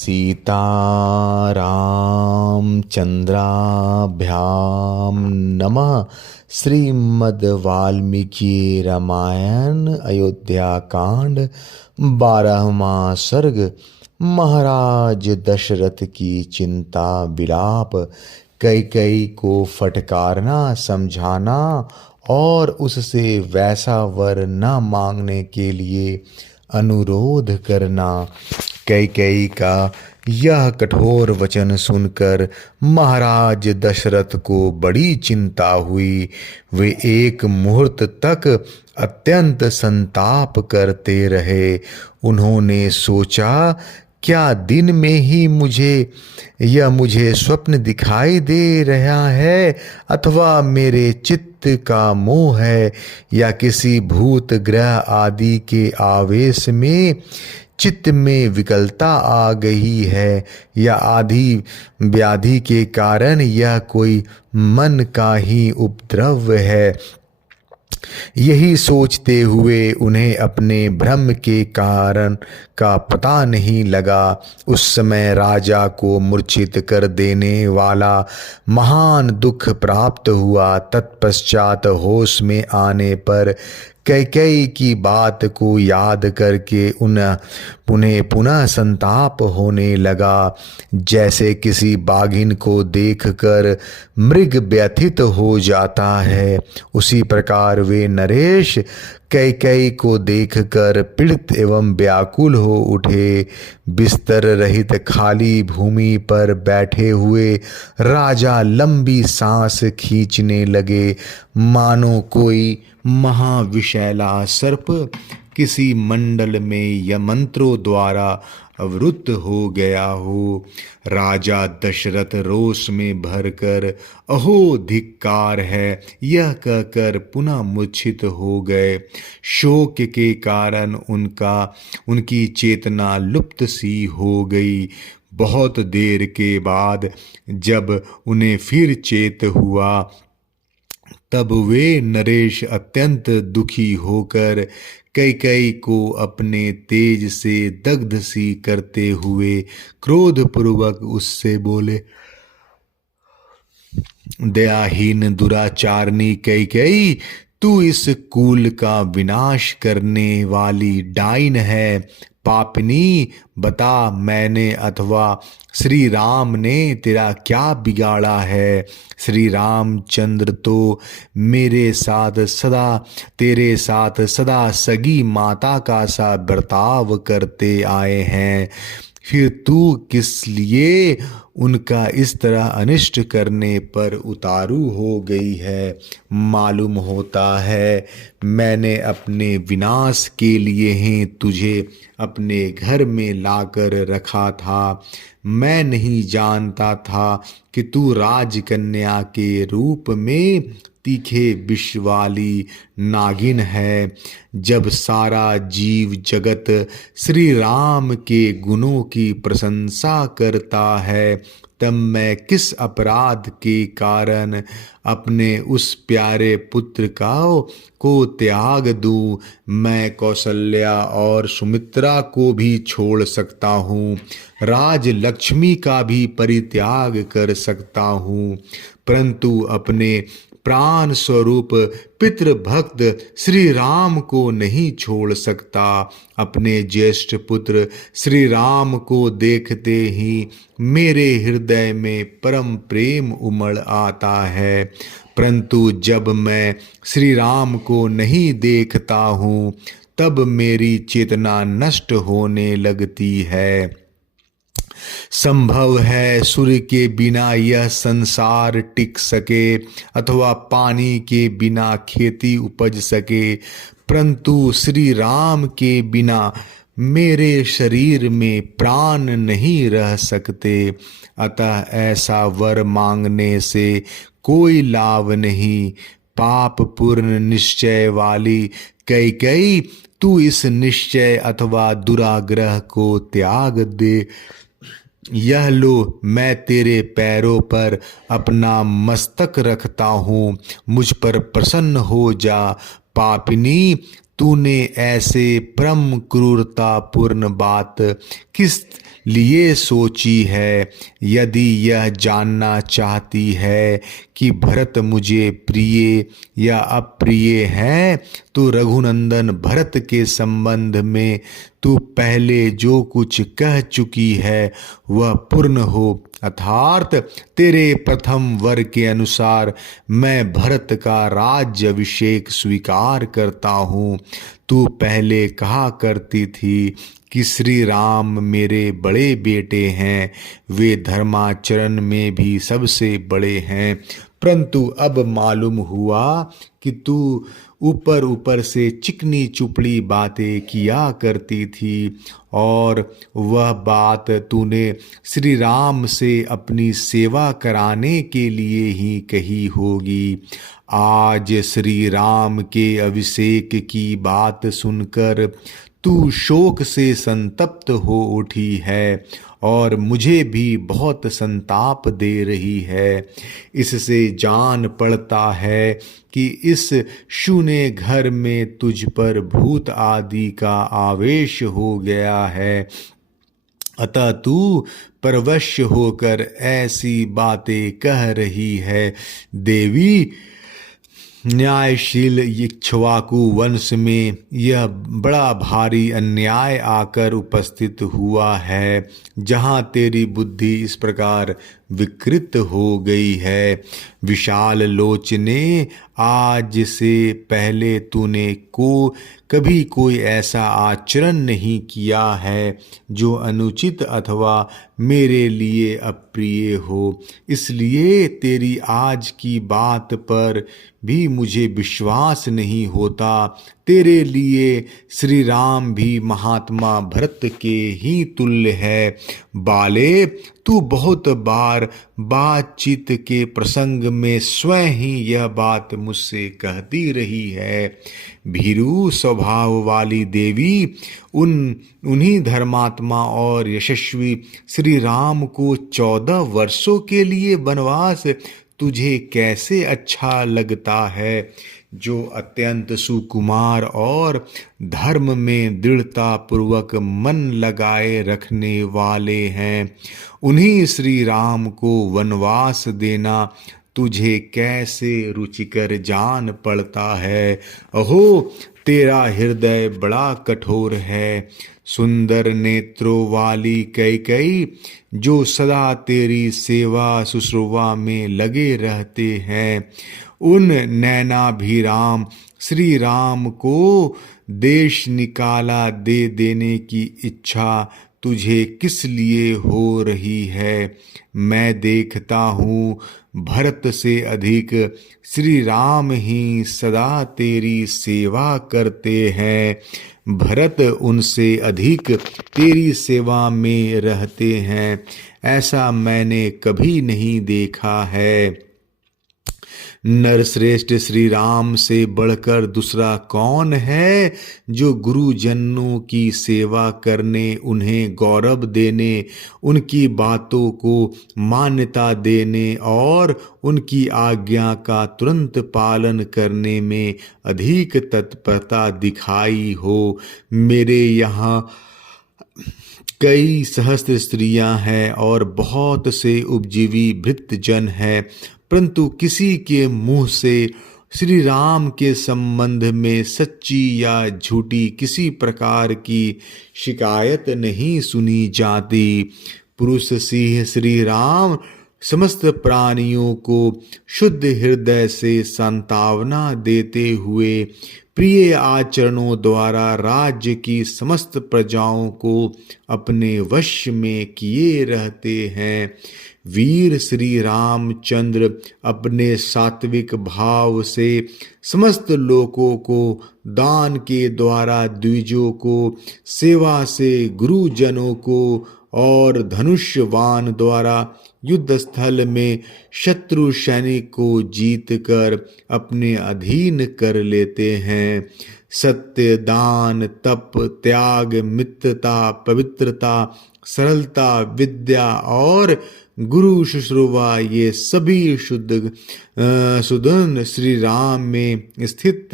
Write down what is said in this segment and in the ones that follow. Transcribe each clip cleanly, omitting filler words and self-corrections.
सीतारामचन्द्राभ्यां नमः। श्रीमद् वाल्मीकि रामायण अयोध्या कांड 12वां सर्ग। महाराज दशरथ की चिंता विलाप। कैकेयी को फटकारना, समझाना और उससे वैसा वर न मांगने के लिए अनुरोध करना। कैकेयी का यह कठोर वचन सुनकर महाराज दशरथ को बड़ी चिंता हुई। वे एक मुहूर्त तक अत्यंत संताप करते रहे। उन्होंने सोचा, क्या दिन में ही मुझे स्वप्न दिखाई दे रहा है, अथवा मेरे चित्त का मोह है, या किसी भूत ग्रह आदि के आवेश में चित्त में विकलता आ गई है, या आदि व्याधि के कारण यह कोई मन का ही उपद्रव है। यही सोचते हुए उन्हें अपने भ्रम के कारण का पता नहीं लगा। उस समय राजा को मूर्छित कर देने वाला महान दुख प्राप्त हुआ। तत्पश्चात होश में आने पर कैकेयी की बात को याद करके उन्हें पुनः संताप होने लगा। जैसे किसी बाघिन को देखकर मृग व्यथित हो जाता है, उसी प्रकार वे नरेश कैकेयी को देखकर पीड़ित एवं व्याकुल हो उठे। बिस्तर रहित खाली भूमि पर बैठे हुए राजा लंबी सांस खींचने लगे, मानो कोई महाविशैला सर्प किसी मंडल में या मंत्रों द्वारा अवरुद्ध हो गया हो। राजा दशरथ रोष में भरकर अहो धिक्कार है यह कहकर पुनः मूर्छित हो गए। शोक के कारण उनकी चेतना लुप्त सी हो गई। बहुत देर के बाद जब उन्हें फिर चेत हुआ, तब वे नरेश अत्यंत दुखी होकर कैकेयी को अपने तेज से दग्ध सी करते हुए क्रोधपूर्वक उससे बोले, दयाहीन दुराचारणी कैकेयी, तू इस कुल का विनाश करने वाली डाइन है। पापिनी, बता, मैंने अथवा श्री राम ने तेरा क्या बिगाड़ा है। श्री रामचंद्र तो तेरे साथ सदा सगी माता का सा बर्ताव करते आए हैं, फिर तू किस लिए उनका इस तरह अनिष्ट करने पर उतारू हो गई है। मालूम होता है मैंने अपने विनाश के लिए ही तुझे अपने घर में लाकर रखा था। मैं नहीं जानता था कि तू राजकन्या के रूप में तीखे विष वाली नागिन है। जब सारा जीव जगत श्री राम के गुणों की प्रशंसा करता है, तब मैं किस अपराध के कारण अपने उस प्यारे पुत्र को त्याग दूं। मैं कौशल्या और सुमित्रा को भी छोड़ सकता हूँ, राज लक्ष्मी का भी परित्याग कर सकता हूँ, परंतु अपने प्राण स्वरूप पितृभक्त श्री राम को नहीं छोड़ सकता। अपने ज्येष्ठ पुत्र श्री राम को देखते ही मेरे हृदय में परम प्रेम उमड़ आता है, परंतु जब मैं श्री राम को नहीं देखता हूँ, तब मेरी चेतना नष्ट होने लगती है। संभव है सूर्य के बिना यह संसार टिक सके, अथवा पानी के बिना खेती उपज सके, परंतु श्री राम के बिना मेरे शरीर में प्राण नहीं रह सकते। अतः ऐसा वर मांगने से कोई लाभ नहीं। पाप पूर्ण निश्चय वाली कैकेयी, तू इस निश्चय अथवा दुराग्रह को त्याग दे। यह लो, मैं तेरे पैरों पर अपना मस्तक रखता हूँ, मुझ पर प्रसन्न हो जा। पापिनी, तूने ऐसे परम क्रूरतापूर्ण बात लिए सोची है। यदि यह जानना चाहती है कि भरत मुझे प्रिय या अप्रिय है, तो रघुनंदन भरत के संबंध में तू पहले जो कुछ कह चुकी है वह पूर्ण हो। अर्थात तेरे प्रथम वर के अनुसार मैं भरत का राज्य अभिषेक स्वीकार करता हूँ। तू पहले कहा करती थी कि श्री राम मेरे बड़े बेटे हैं, वे धर्माचरण में भी सबसे बड़े हैं, परंतु अब मालूम हुआ कि तू ऊपर ऊपर से चिकनी चुपड़ी बातें किया करती थी और वह बात तूने श्री राम से अपनी सेवा कराने के लिए ही कही होगी। आज श्री राम के अभिषेक की बात सुनकर तू शोक से संतप्त हो उठी है और मुझे भी बहुत संताप दे रही है। इससे जान पड़ता है कि इस शून्य घर में तुझ पर भूत आदि का आवेश हो गया है, अतः तू परवश होकर ऐसी बातें कह रही है। देवी, न्यायशील इक्ष्वाकु वंश में यह बड़ा भारी अन्याय आकर उपस्थित हुआ है, जहाँ तेरी बुद्धि इस प्रकार विकृत हो गई है। विशाल लोचने, आज से पहले तूने कभी कोई ऐसा आचरण नहीं किया है जो अनुचित अथवा मेरे लिए अप्रिय हो, इसलिए तेरी आज की बात पर भी मुझे विश्वास नहीं होता। तेरे लिए श्री राम भी महात्मा भरत के ही तुल्य है। बाले, तू बहुत बार बातचीत के प्रसंग में स्वयं ही यह बात मुझसे कहती रही है। भीरु स्वभाव वाली देवी, उन्हीं धर्मात्मा और यशस्वी श्री राम को 14 वर्षों के लिए वनवास तुझे कैसे अच्छा लगता है, जो अत्यंत सुकुमार और धर्म में दृढ़ता पूर्वक मन लगाए रखने वाले हैं। उन्हीं श्री राम को वनवास देना तुझे कैसे रुचिकर जान पड़ता है। अहो, तेरा हृदय बड़ा कठोर है। सुंदर नेत्रों वाली कैकई, जो सदा तेरी सेवा शुश्रूषा में लगे रहते हैं, उन नैनाभिराम श्री राम को देश निकाला दे देने की इच्छा तुझे किस लिए हो रही है। मैं देखता हूँ भरत से अधिक श्री राम ही सदा तेरी सेवा करते हैं। भरत उनसे अधिक तेरी सेवा में रहते हैं, ऐसा मैंने कभी नहीं देखा है। नरश्रेष्ठ श्री राम से बढ़कर दूसरा कौन है, जो गुरुजनों की सेवा करने, उन्हें गौरव देने, उनकी बातों को मान्यता देने और उनकी आज्ञा का तुरंत पालन करने में अधिक तत्परता दिखाई हो। मेरे यहाँ कई सहस्त्र स्त्रियां हैं और बहुत से उपजीवी भृत्यजन हैं, परंतु किसी के मुंह से श्री राम के संबंध में सच्ची या झूठी किसी प्रकार की शिकायत नहीं सुनी जाती। पुरुष सिंह श्री राम समस्त प्राणियों को शुद्ध हृदय से सांत्वना देते हुए प्रिय आचरणों द्वारा राज्य की समस्त प्रजाओं को अपने वश में किए रहते हैं। वीर श्री रामचंद्र अपने सात्विक भाव से समस्त लोगों को दान के द्वारा द्विजों को, सेवा से गुरुजनों को और धनुष्यवान द्वारा युद्ध स्थल में शत्रु सैनिक को जीत कर अपने अधीन कर लेते हैं। सत्य, दान, तप, त्याग, मित्रता, पवित्रता, सरलता, विद्या और गुरु शुश्रूषा, ये सभी सुदन श्री राम में स्थित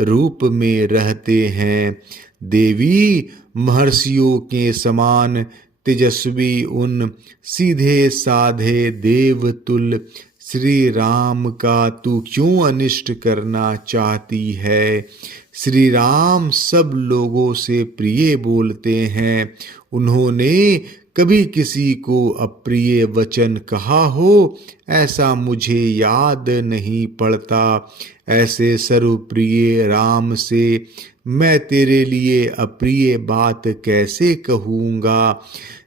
रूप में रहते हैं। देवी, महर्षियों के समान तेजस्वी उन सीधे साधे देवतुल श्री राम का तू क्यों अनिष्ट करना चाहती है। श्री राम सब लोगों से प्रिय बोलते हैं। उन्होंने कभी किसी को अप्रिय वचन कहा हो ऐसा मुझे याद नहीं पड़ता। ऐसे सर्वप्रिय राम से मैं तेरे लिए अप्रिय बात कैसे कहूँगा,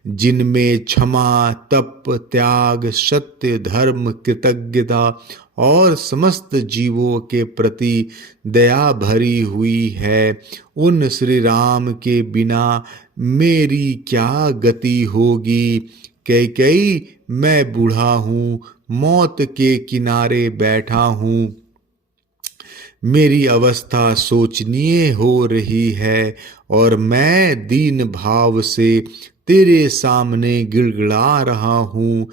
जिनमें क्षमा, तप, त्याग, सत्य, धर्म, कृतज्ञता और समस्त जीवों के प्रति दया भरी हुई है। उन श्री राम के बिना मेरी क्या गति होगी। कैकेयी, मैं बूढ़ा हूँ, मौत के किनारे बैठा हूँ। मेरी अवस्था शोचनीय हो रही है और मैं दीन भाव से तेरे सामने गिड़गिड़ा रहा हूँ।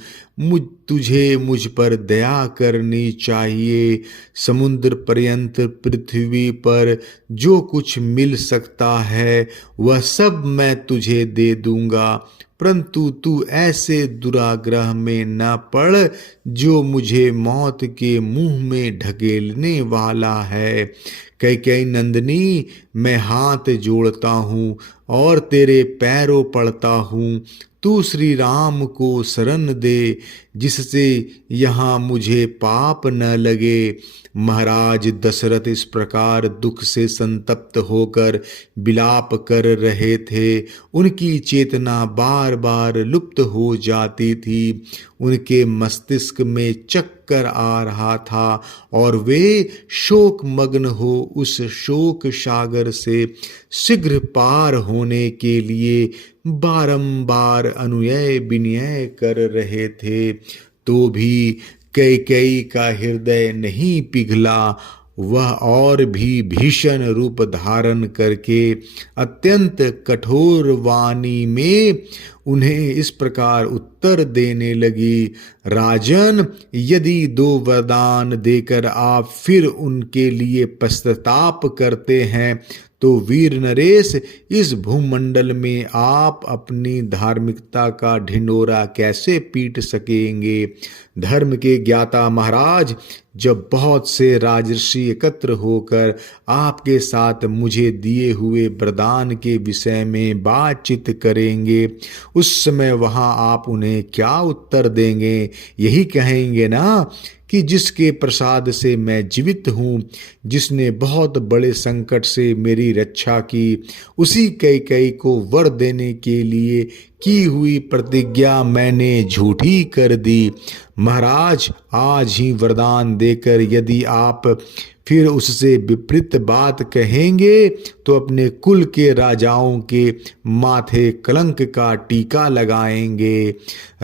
तुझे मुझ पर दया करनी चाहिए। समुद्र पर्यंत पृथ्वी पर जो कुछ मिल सकता है वह सब मैं तुझे दे दूंगा, परंतु तू ऐसे दुराग्रह में न पड़ जो मुझे मौत के मुंह में ढकेलने वाला है। कैकेयी नंदिनी, मैं हाथ जोड़ता हूँ और तेरे पैरों पड़ता हूँ। तू श्री राम को शरण दे जिससे यहाँ मुझे पाप न लगे। महाराज दशरथ इस प्रकार दुख से संतप्त होकर विलाप कर रहे थे। उनकी चेतना बार बार लुप्त हो जाती थी। उनके मस्तिष्क में चक्कर आ रहा था और वे शोक मग्न हो उस शोक सागर से शीघ्र पार होने के लिए बारंबार अनुनय विनय कर रहे थे। तो भी कैकेयी का हृदय नहीं पिघला। वह और भी भीषण रूप धारण करके अत्यंत कठोर वाणी में उन्हें इस प्रकार उत्तर देने लगी। राजन, यदि 2 वरदान देकर आप फिर उनके लिए पश्चाताप करते हैं तो वीर नरेश, इस भूमंडल में आप अपनी धार्मिकता का ढिंढोरा कैसे पीट सकेंगे। धर्म के ज्ञाता महाराज, जब बहुत से राजर्षि एकत्र होकर आपके साथ मुझे दिए हुए वरदान के विषय में बातचीत करेंगे, उस समय वहां आप उन्हें क्या उत्तर देंगे। यही कहेंगे ना कि जिसके प्रसाद से मैं जीवित हूँ, जिसने बहुत बड़े संकट से मेरी रक्षा की, उसी कैकेयी को वर देने के लिए की हुई प्रतिज्ञा मैंने झूठी कर दी। महाराज, आज ही वरदान देकर यदि आप फिर उससे विपरीत बात कहेंगे तो अपने कुल के राजाओं के माथे कलंक का टीका लगाएंगे।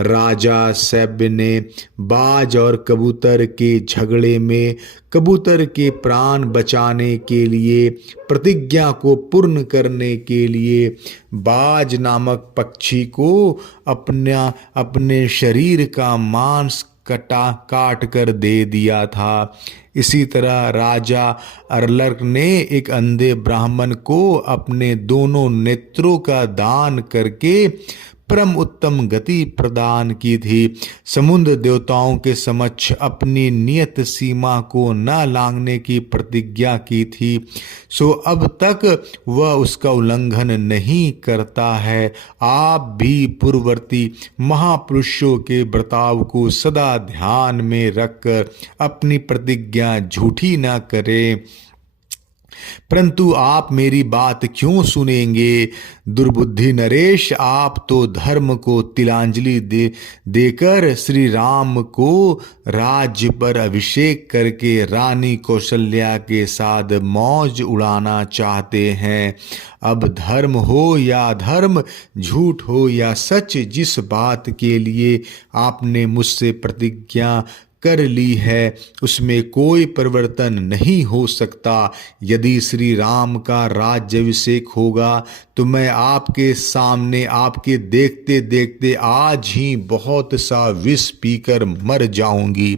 राजा सैब्य ने बाज और कबूतर के झगड़े में कबूतर के प्राण बचाने के लिए प्रतिज्ञा को पूर्ण करने के लिए बाज नामक पक्षी को अपने शरीर का मांस काट कर दे दिया था। इसी तरह राजा अरलर्क ने एक अंधे ब्राह्मण को अपने दोनों नेत्रों का दान करके परम उत्तम गति प्रदान की थी। समुद्र देवताओं के समक्ष अपनी नियत सीमा को न लांघने की प्रतिज्ञा की थी, सो अब तक वह उसका उल्लंघन नहीं करता है। आप भी पूर्ववर्ती महापुरुषों के बर्ताव को सदा ध्यान में रखकर अपनी प्रतिज्ञा झूठी न करें। परंतु आप मेरी बात क्यों सुनेंगे। दुर्बुद्धि नरेश, आप तो धर्म को तिलांजलि देकर श्री राम को राज्य पर अभिषेक करके रानी कौशल्या के साथ मौज उड़ाना चाहते हैं। अब धर्म हो या धर्म, झूठ हो या सच, जिस बात के लिए आपने मुझसे प्रतिज्ञा कर ली है उसमें कोई परिवर्तन नहीं हो सकता। यदि श्री राम का राज्याभिषेक होगा तो मैं आपके सामने आपके देखते देखते आज ही बहुत सा विष पीकर मर जाऊंगी।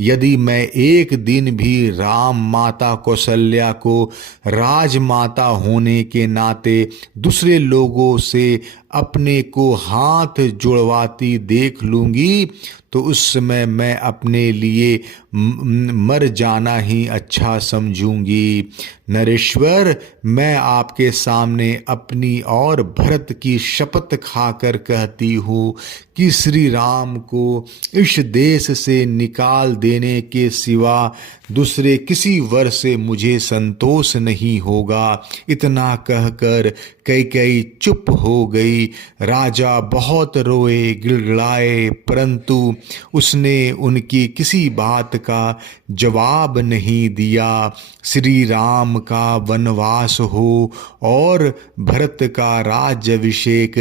यदि मैं एक दिन भी राम माता कौशल्या को राजमाता होने के नाते दूसरे लोगों से अपने को हाथ जुड़वाती देख लूँगी तो उस समय मैं अपने लिए मर जाना ही अच्छा समझूंगी। नरेश्वर, मैं आपके सामने अपनी और भरत की शपथ खाकर कहती हूँ कि श्री राम को इस देश से निकाल देने के सिवा दूसरे किसी वर से मुझे संतोष नहीं होगा। इतना कहकर कैकेयी चुप हो गई। राजा बहुत रोए, गिड़गिड़ाए, परंतु उसने उनकी किसी बात का जवाब नहीं दिया। श्री राम का वनवास हो और भरत का राज्याभिषेक,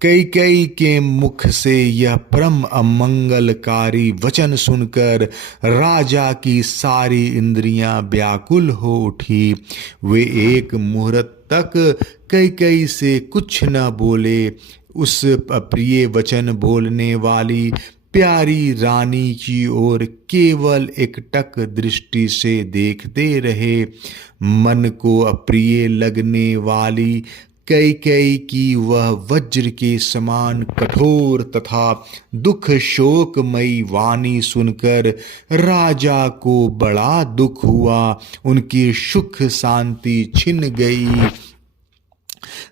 कैकेयी के मुख से यह परम अमंगलकारी वचन सुनकर राजा की सारी इंद्रियां व्याकुल हो उठी। वे एक मुहूर्त तक कैकेयी से कुछ न बोले। उस अप्रिय वचन बोलने वाली प्यारी रानी की ओर केवल एकटक दृष्टि से देखते रहे। मन को अप्रिय लगने वाली कैकेयी की वह वज्र के समान कठोर तथा दुख शोकमयी वाणी सुनकर राजा को बड़ा दुख हुआ। उनकी सुख शांति छिन गई।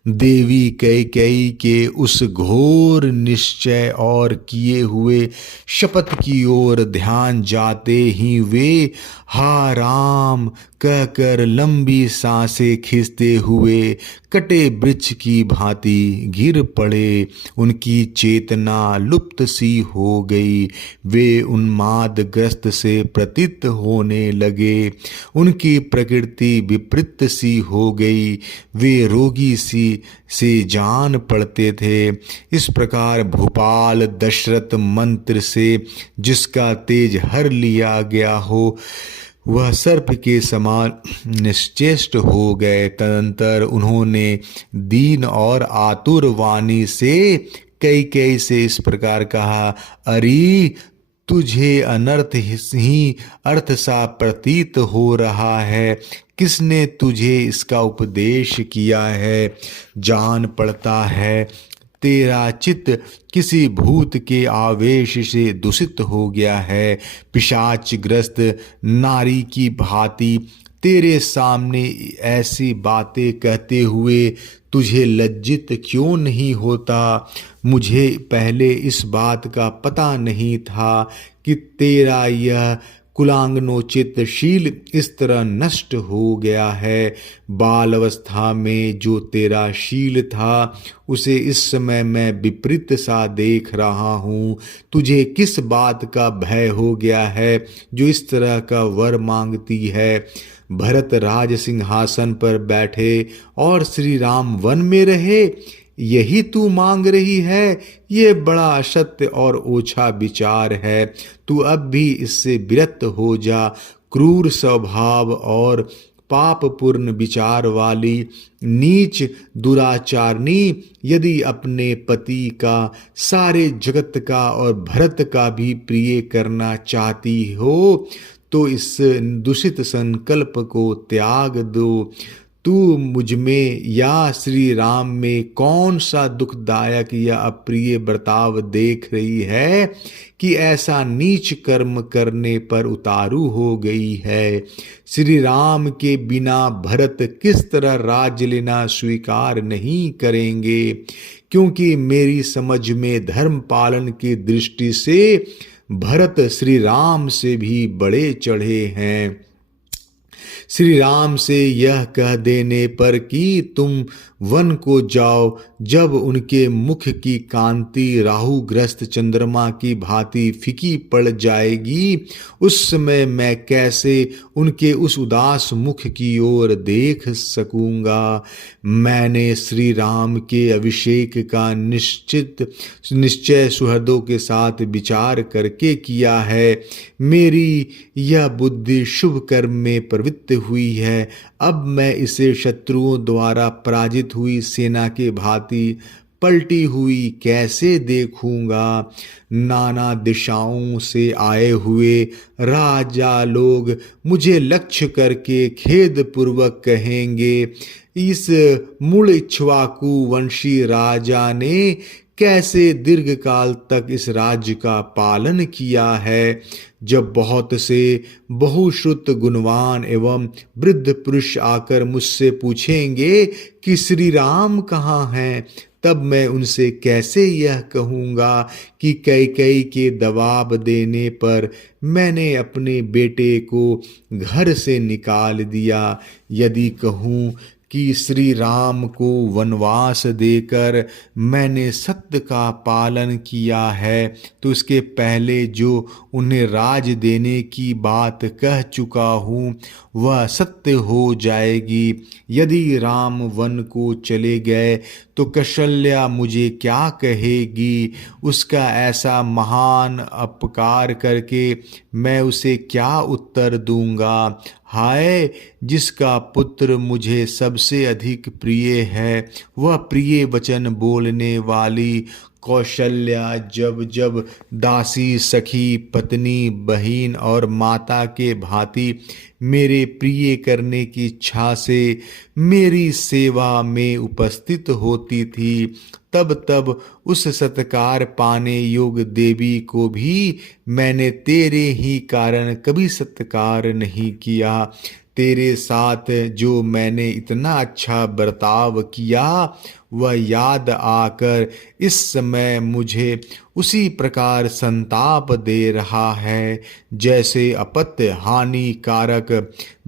देवी कैकेयी के उस घोर निश्चय और किए हुए शपथ की ओर ध्यान जाते ही वे हा राम कहकर लंबी सांसें खींचते हुए कटे वृक्ष की भांति गिर पड़े। उनकी चेतना लुप्त सी हो गई। वे उन्मादग्रस्त से प्रतीत होने लगे। उनकी प्रकृति विपरीत सी हो गई। वे रोगी सी से जान पड़ते थे। इस प्रकार भूपाल दशरथ मंत्र से जिसका तेज हर लिया गया हो वह सर्प के समान निश्चेष्ट हो गए। तदंतर उन्होंने दीन और आतुर वाणी से कैकेयी से इस प्रकार कहा, अरे तुझे अनर्थ ही अर्थ सा प्रतीत हो रहा है। किसने तुझे इसका उपदेश किया है? जान पड़ता है तेरा चित्त किसी भूत के आवेश से दूषित हो गया है। पिशाचग्रस्त नारी की भांति तेरे सामने ऐसी बातें कहते हुए तुझे लज्जित क्यों नहीं होता? मुझे पहले इस बात का पता नहीं था कि तेरा यह कुलांगनोचित शील इस तरह नष्ट हो गया है। बाल अवस्था में जो तेरा शील था उसे इस समय मैं विपरीत सा देख रहा हूँ। तुझे किस बात का भय हो गया है जो इस तरह का वर मांगती है? भरत राज सिंहासन पर बैठे और श्री राम वन में रहे, यही तू मांग रही है? ये बड़ा असत्य और ओछा विचार है। तू अब भी इससे विरक्त हो जा। क्रूर स्वभाव और पापपूर्ण विचार वाली नीच दुराचारनी यदि अपने पति का, सारे जगत का और भरत का भी प्रिय करना चाहती हो तो इस दूषित संकल्प को त्याग दो। तू मुझ में या श्री राम में कौन सा दुखदायक या अप्रिय बर्ताव देख रही है कि ऐसा नीच कर्म करने पर उतारू हो गई है? श्री राम के बिना भरत किस तरह राज्य लेना स्वीकार नहीं करेंगे? क्योंकि मेरी समझ में धर्म पालन की दृष्टि से भरत श्री राम से भी बड़े चढ़े हैं। श्री राम से यह कह देने पर कि तुम वन को जाओ, जब उनके मुख की कांति राहुग्रस्त चंद्रमा की भांति फीकी पड़ जाएगी, उस समय मैं कैसे उनके उस उदास मुख की ओर देख सकूंगा? मैंने श्री राम के अभिषेक का निश्चय सुहृदों के साथ विचार करके किया है। मेरी यह बुद्धि शुभ कर्म में प्रवृत्त हुई है। अब मैं इसे शत्रुओं द्वारा पराजित हुई सेना के भांति पलटी हुई कैसे देखूंगा? नाना दिशाओं से आए हुए राजा लोग मुझे लक्ष्य करके खेद पूर्वक कहेंगे, इस मूल इक्ष्वाकु वंशी राजा ने कैसे दीर्घ काल तक इस राज्य का पालन किया है। जब बहुत से बहुश्रुत गुणवान एवं वृद्ध पुरुष आकर मुझसे पूछेंगे कि श्री राम कहाँ हैं, तब मैं उनसे कैसे यह कहूँगा कि कैकेयी के दबाव देने पर मैंने अपने बेटे को घर से निकाल दिया। यदि कहूँ कि श्री राम को वनवास देकर मैंने सत्य का पालन किया है, तो उसके पहले जो उन्हें राज देने की बात कह चुका हूँ वह सत्य हो जाएगी। यदि राम वन को चले गए तो कौशल्या मुझे क्या कहेगी। उसका ऐसा महान अपकार करके मैं उसे क्या उत्तर दूंगा। हाय, जिसका पुत्र मुझे सबसे अधिक प्रिय है, वह प्रिय वचन बोलने वाली कौशल्या जब जब दासी, सखी, पत्नी, बहन और माता के भांति मेरे प्रिय करने की इच्छा से मेरी सेवा में उपस्थित होती थी, तब तब उस सत्कार पाने योग देवी को भी मैंने तेरे ही कारण कभी सत्कार नहीं किया। तेरे साथ जो मैंने इतना अच्छा बर्ताव किया वह याद आकर इस समय मुझे उसी प्रकार संताप दे रहा है जैसे अपत्य हानिकारक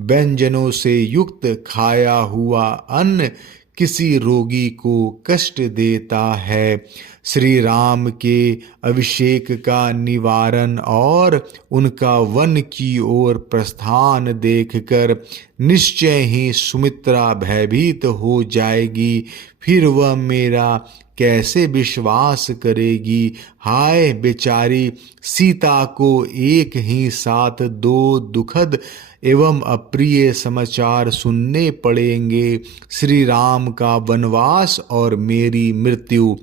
व्यंजनों से युक्त खाया हुआ अन्न किसी रोगी को कष्ट देता है। श्री राम के अभिषेक का निवारण और उनका वन की ओर प्रस्थान देखकर निश्चय ही सुमित्रा भयभीत हो जाएगी। फिर वह मेरा कैसे विश्वास करेगी। हाय, बेचारी सीता को एक ही साथ दो दुखद एवं अप्रिय समाचार सुनने पड़ेंगे, श्री राम का वनवास और मेरी मृत्यु।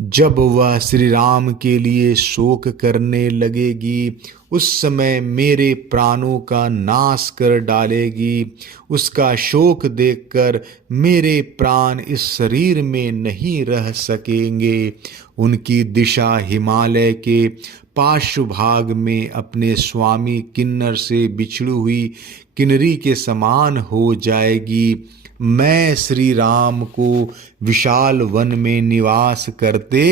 जब वह श्री राम के लिए शोक करने लगेगी उस समय मेरे प्राणों का नाश कर डालेगी। उसका शोक देखकर मेरे प्राण इस शरीर में नहीं रह सकेंगे। उनकी दिशा हिमालय के पार्श्व भाग में अपने स्वामी किन्नर से बिछड़ी हुई किन्नरी के समान हो जाएगी। मैं श्री राम को विशाल वन में निवास करते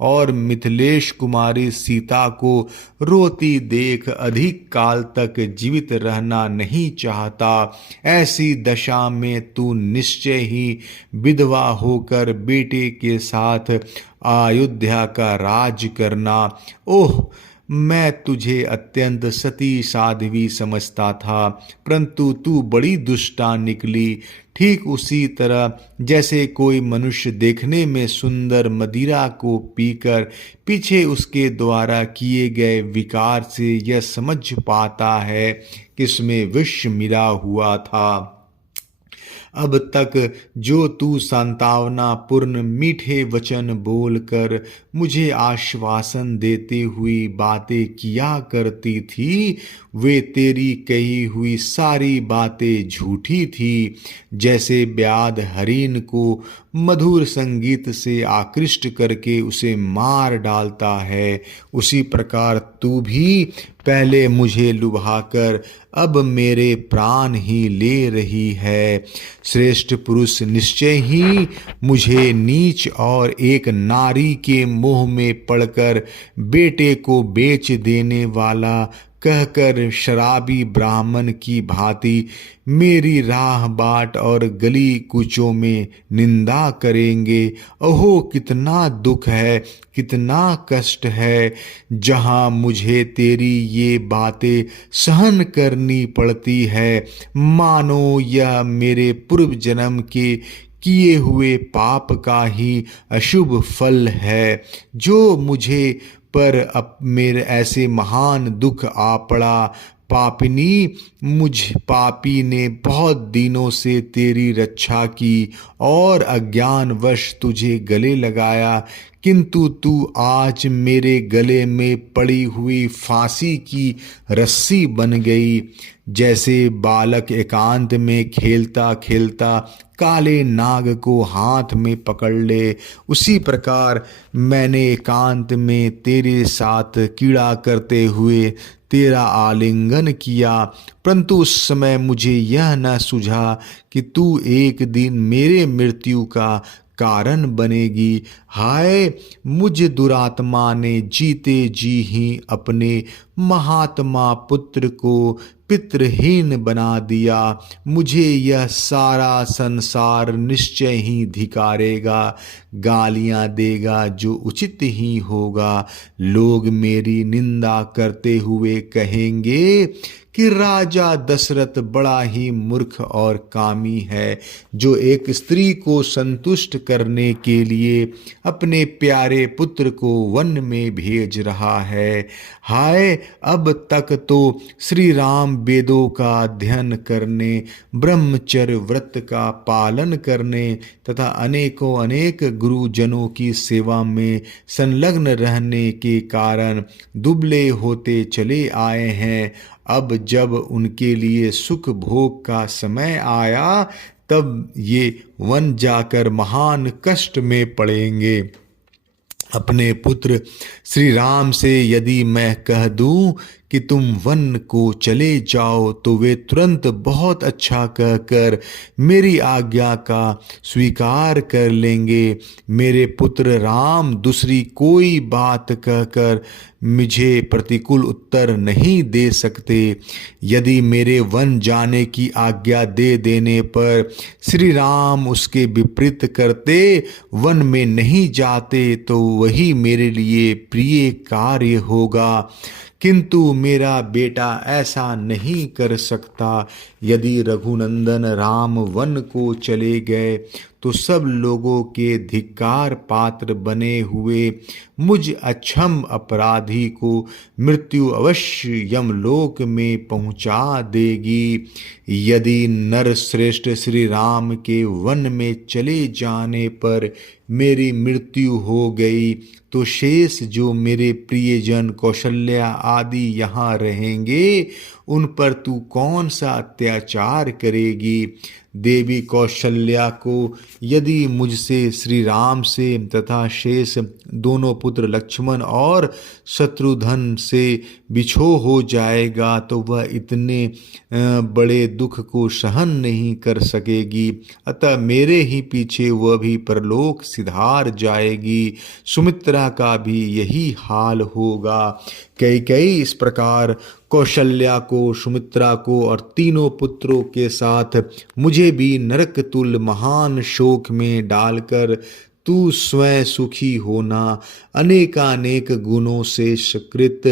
और मिथिलेश कुमारी सीता को रोती देख अधिक काल तक जीवित रहना नहीं चाहता। ऐसी दशा में तू निश्चय ही विधवा होकर बेटे के साथ अयोध्या का राज करना। ओह, मैं तुझे अत्यंत सती साध्वी समझता था, परंतु तू बड़ी दुष्टा निकली। ठीक उसी तरह जैसे कोई मनुष्य देखने में सुंदर मदिरा को पीकर पीछे उसके द्वारा किए गए विकार से यह समझ पाता है कि इसमें विष मिला हुआ था। अब तक जो तू सांत्वना पूर्ण मीठे वचन बोलकर मुझे आश्वासन देती हुई बातें किया करती थी, वे तेरी कही हुई सारी बातें झूठी थी। जैसे ब्याद हरिण को मधुर संगीत से आकृष्ट करके उसे मार डालता है, उसी प्रकार तू भी पहले मुझे लुभाकर अब मेरे प्राण ही ले रही है। श्रेष्ठ पुरुष निश्चय ही मुझे नीच और एक नारी के मोह में पड़कर बेटे को बेच देने वाला कहकर शराबी ब्राह्मण की भांति मेरी राह बाट और गली कूचों में निंदा करेंगे। ओहो, कितना दुख है, कितना कष्ट है, जहाँ मुझे तेरी ये बातें सहन करनी पड़ती है। मानो यह मेरे पूर्व जन्म के किए हुए पाप का ही अशुभ फल है जो मुझे पर अब मेरे ऐसे महान दुख आ पड़ा। पापिनी, मुझ पापी ने बहुत दिनों से तेरी रक्षा की और अज्ञानवश तुझे गले लगाया, किंतु तू आज मेरे गले में पड़ी हुई फांसी की रस्सी बन गई। जैसे बालक एकांत में खेलता खेलता काले नाग को हाथ में पकड़ ले, उसी प्रकार मैंने एकांत में तेरे साथ कीड़ा करते हुए तेरा आलिंगन किया, परंतु उस समय मुझे यह न सूझा कि तू एक दिन मेरे मृत्यु का कारण बनेगी। हाय, मुझ दुरात्मा ने जीते जी ही अपने महात्मा पुत्र को पितृहीन बना दिया। मुझे यह सारा संसार निश्चय ही धिकारेगा, गालियां देगा जो उचित ही होगा। लोग मेरी निंदा करते हुए कहेंगे कि राजा दशरथ बड़ा ही मूर्ख और कामी है, जो एक स्त्री को संतुष्ट करने के लिए अपने प्यारे पुत्र को वन में भेज रहा है। हाय, अब तक तो श्री राम वेदों का अध्ययन करने, ब्रह्मचर्य व्रत का पालन करने तथा अनेकों अनेक गुरुजनों की सेवा में संलग्न रहने के कारण दुबले होते चले आए हैं। अब जब उनके लिए सुख भोग का समय आया, तब ये वन जाकर महान कष्ट में पड़ेंगे। अपने पुत्र श्री राम से यदि मैं कह दूं कि तुम वन को चले जाओ, तो वे तुरंत बहुत अच्छा कहकर मेरी आज्ञा का स्वीकार कर लेंगे। मेरे पुत्र राम दूसरी कोई बात कहकर मुझे प्रतिकूल उत्तर नहीं दे सकते। यदि मेरे वन जाने की आज्ञा दे देने पर श्री राम उसके विपरीत करते, वन में नहीं जाते, तो वही मेरे लिए प्रिय कार्य होगा। किंतु मेरा बेटा ऐसा नहीं कर सकता। यदि रघुनंदन राम वन को चले गए, तो सब लोगों के धिक्कार पात्र बने हुए मुझ अक्षम अपराधी को मृत्यु अवश्य यमलोक में पहुंचा देगी। यदि नर श्रेष्ठ श्री राम के वन में चले जाने पर मेरी मृत्यु हो गई, तो शेष जो मेरे प्रियजन कौशल्या आदि यहाँ रहेंगे, उन पर तू कौन सा अत्याचार करेगी। देवी कौशल्या को यदि मुझसे, श्री राम से तथा शेष दोनों पुत्र लक्ष्मण और शत्रुघ्न से बिछो हो जाएगा, तो वह इतने बड़े दुख को सहन नहीं कर सकेगी। अतः मेरे ही पीछे वह भी परलोक सिधार जाएगी। सुमित्रा का भी यही हाल होगा। कैकेयी इस प्रकार कौशल्या को, सुमित्रा को और तीनों पुत्रों के साथ मुझे भी नरक तुल्य महान शोक में डालकर तू स्वयं सुखी होना, अनेकानेक गुणों से सकृत,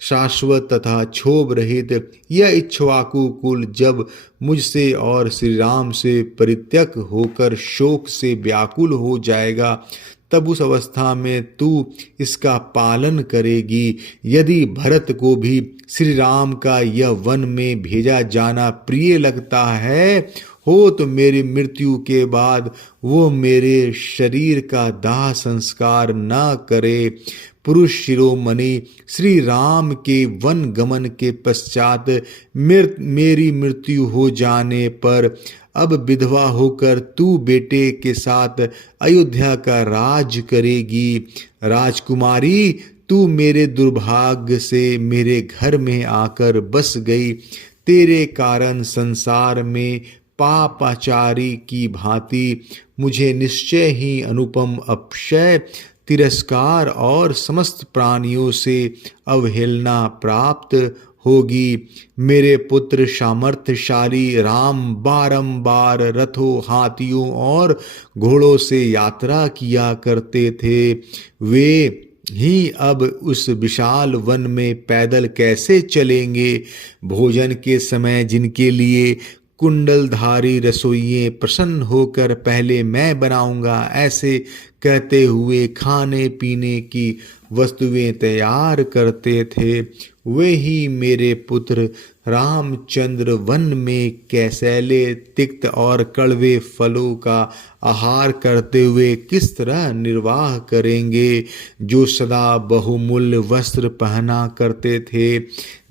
शाश्वत तथा क्षोभ रहित यह इक्ष्वाकु कुल जब मुझसे और श्री राम से परित्यक्त होकर शोक से व्याकुल हो जाएगा, तब उस अवस्था में तू इसका पालन करेगी। यदि भरत को भी श्री राम का यह वन में भेजा जाना प्रिय लगता है हो, तो मेरी मृत्यु के बाद वो मेरे शरीर का दाह संस्कार न करे। पुरुष शिरोमणि श्री राम के वन गमन के पश्चात मेरी मृत्यु हो जाने पर अब विधवा होकर तू बेटे के साथ अयोध्या का राज करेगी। राजकुमारी, तू मेरे दुर्भाग्य से मेरे घर में आकर बस गई। तेरे कारण संसार में पापाचारी की भांति मुझे निश्चय ही अनुपम अपशय, तिरस्कार और समस्त प्राणियों से अवहेलना प्राप्त होगी। मेरे पुत्र सामर्थ्यशाली राम बारंबार रथों, हाथियों और घोड़ों से यात्रा किया करते थे। वे ही अब उस विशाल वन में पैदल कैसे चलेंगे। भोजन के समय जिनके लिए कुंडलधारी रसोइये प्रसन्न होकर पहले मैं बनाऊंगा, ऐसे कहते हुए खाने पीने की वस्तुएं तैयार करते थे, वे ही मेरे पुत्र रामचंद्र वन में कैसैले तिक्त और कड़वे फलों का आहार करते हुए किस तरह निर्वाह करेंगे, जो सदा बहुमूल्य वस्त्र पहना करते थे,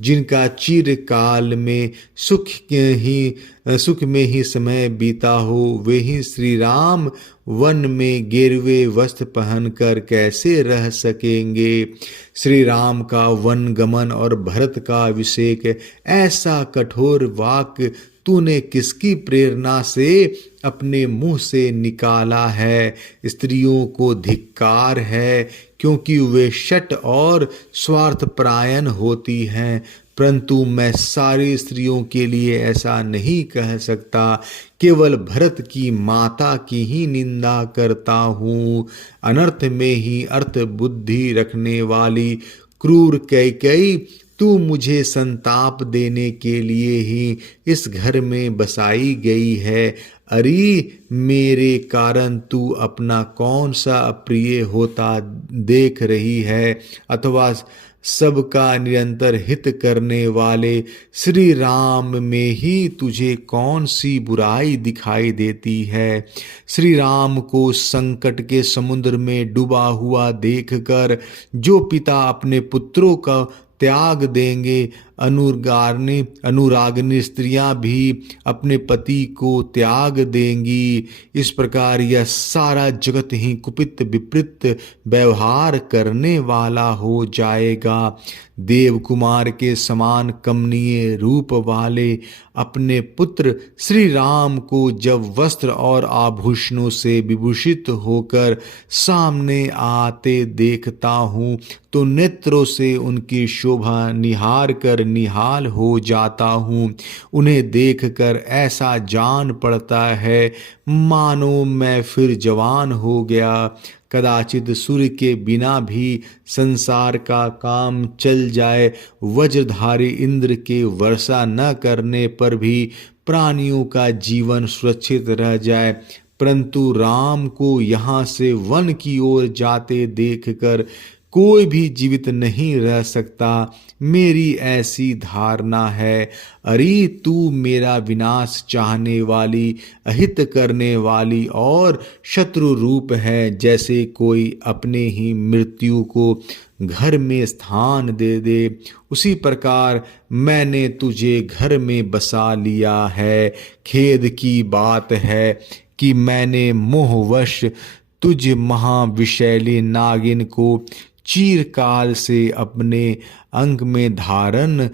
जिनका चिरकाल में सुख में ही समय बीता हो, वे ही श्री राम वन में गेरुए वस्त्र पहनकर कैसे रह सकेंगे। श्री राम का वन गमन और भरत का अभिषेक, ऐसा कठोर वाक्य तूने किसकी प्रेरणा से अपने मुंह से निकाला है। स्त्रियों को धिक्कार है, क्योंकि वे शठ और स्वार्थपरायण होती हैं, परंतु मैं सारी स्त्रियों के लिए ऐसा नहीं कह सकता, केवल भरत की माता की ही निंदा करता हूँ। अनर्थ में ही अर्थ बुद्धि रखने वाली क्रूर कैकेयी, तू मुझे संताप देने के लिए ही इस घर में बसाई गई है। अरे मेरे कारण तू अपना कौन सा अप्रिय होता देख रही है, अथवा सबका निरंतर हित करने वाले श्री राम में ही तुझे कौन सी बुराई दिखाई देती है। श्री राम को संकट के समुद्र में डूबा हुआ देखकर जो पिता अपने पुत्रों का त्याग देंगे, अनुरागनी स्त्रियां भी अपने पति को त्याग देंगी। इस प्रकार यह सारा जगत ही कुपित विपरीत व्यवहार करने वाला हो जाएगा। देव कुमार के समान कमनीय रूप वाले अपने पुत्र श्री राम को जब वस्त्र और आभूषणों से विभूषित होकर सामने आते देखता हूँ, तो नेत्रों से उनकी शोभा निहार कर निहाल हो जाता हूँ। उन्हें देखकर ऐसा जान पड़ता है मानो मैं फिर जवान हो गया। कदाचित सूर्य के बिना भी संसार का काम चल जाए, वज्रधारी इंद्र के वर्षा न करने पर भी प्राणियों का जीवन सुरक्षित रह जाए, परंतु राम को यहाँ से वन की ओर जाते देखकर कोई भी जीवित नहीं रह सकता। मेरी ऐसी धारणा है। अरे तू मेरा विनाश चाहने वाली, अहित करने वाली और शत्रु रूप है। जैसे कोई अपने ही मृत्यु को घर में स्थान दे दे, उसी प्रकार मैंने तुझे घर में बसा लिया है। खेद की बात है कि मैंने मोहवश तुझ महाविशैली नागिन को चीरकाल से अपने अंग में धारण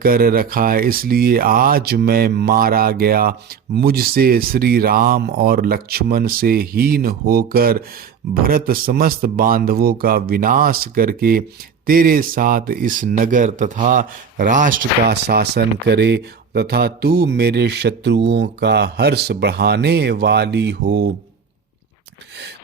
कर रखा है, इसलिए आज मैं मारा गया। मुझसे श्री राम और लक्ष्मण से हीन होकर भरत समस्त बांधवों का विनाश करके तेरे साथ इस नगर तथा राष्ट्र का शासन करे, तथा तू मेरे शत्रुओं का हर्ष बढ़ाने वाली हो।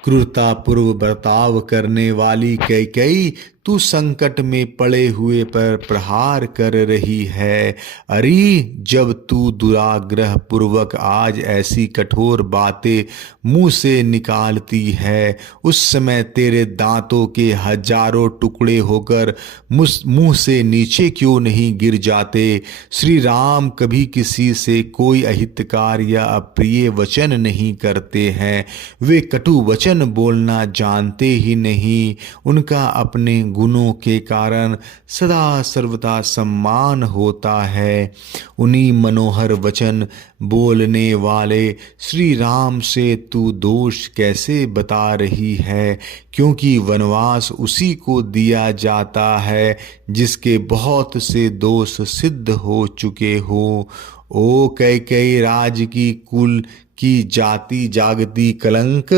क्रूरता पूर्व बर्ताव करने वाली कैकेयी, तू संकट में पड़े हुए पर प्रहार कर रही है। अरे जब तू दुराग्रह पूर्वक आज ऐसी कठोर बातें मुंह से निकालती है, उस समय तेरे दांतों के हजारों टुकड़े होकर मुंह से नीचे क्यों नहीं गिर जाते। श्री राम कभी किसी से कोई अहितकार या अप्रिय वचन नहीं करते हैं। वे कटु वचन बोलना जानते ही नहीं। उनका अपने गुणों के कारण सदा सर्वदा सम्मान होता है। उन्हीं मनोहर वचन बोलने वाले श्री राम से तू दोष कैसे बता रही है, क्योंकि वनवास उसी को दिया जाता है जिसके बहुत से दोष सिद्ध हो चुके हो। ओ कैकेयी राज की कुल की जाति जागती कलंक,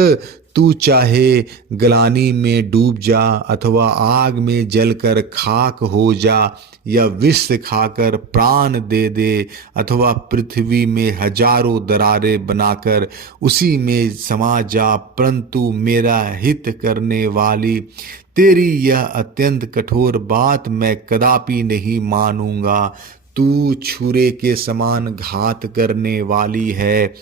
तू चाहे गलानी में डूब जा, अथवा आग में जलकर खाक हो जा, या विष खाकर प्राण दे दे, अथवा पृथ्वी में हजारों दरारें बनाकर उसी में समा जा, परंतु मेरा हित करने वाली तेरी यह अत्यंत कठोर बात मैं कदापि नहीं मानूंगा। तू छुरे के समान घात करने वाली है।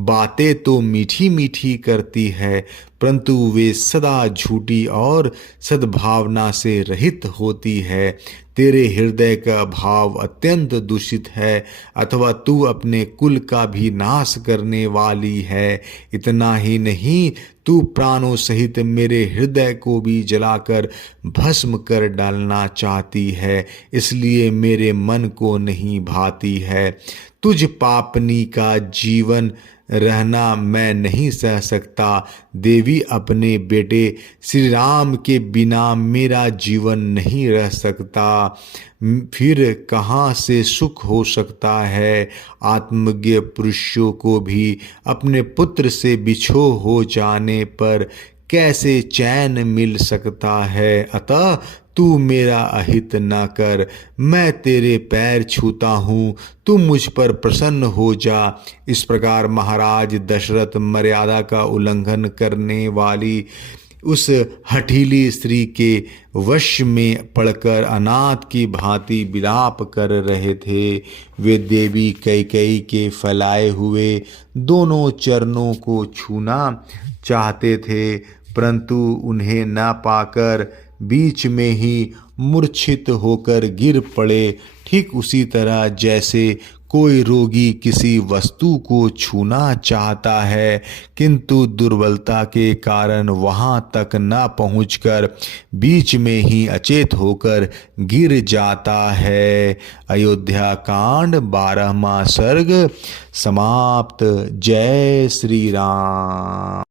बातें तो मीठी मीठी करती है, परंतु वे सदा झूठी और सद्भावना से रहित होती है। तेरे हृदय का भाव अत्यंत दूषित है, अथवा तू अपने कुल का भी नाश करने वाली है। इतना ही नहीं, तू प्राणों सहित मेरे हृदय को भी जलाकर भस्म कर डालना चाहती है, इसलिए मेरे मन को नहीं भाती है। तुझ पापनी का जीवन रहना मैं नहीं सह सकता। देवी, अपने बेटे श्री राम के बिना मेरा जीवन नहीं रह सकता। फिर कहाँ से सुख हो सकता है? आत्मज्ञ पुरुषों को भी अपने पुत्र से बिछो हो जाने पर कैसे चैन मिल सकता है? अतः तू मेरा अहित न कर, मैं तेरे पैर छूता हूँ, तू मुझ पर प्रसन्न हो जा। इस प्रकार महाराज दशरथ मर्यादा का उल्लंघन करने वाली उस हठीली स्त्री के वश में पड़कर अनाथ की भांति विलाप कर रहे थे। वे देवी कैकेयी के फैलाए हुए दोनों चरणों को छूना चाहते थे, परंतु उन्हें न पाकर बीच में ही मूर्छित होकर गिर पड़े, ठीक उसी तरह जैसे कोई रोगी किसी वस्तु को छूना चाहता है, किंतु दुर्बलता के कारण वहां तक न पहुंचकर बीच में ही अचेत होकर गिर जाता है। अयोध्या कांड 12वां सर्ग समाप्त। जय श्री राम।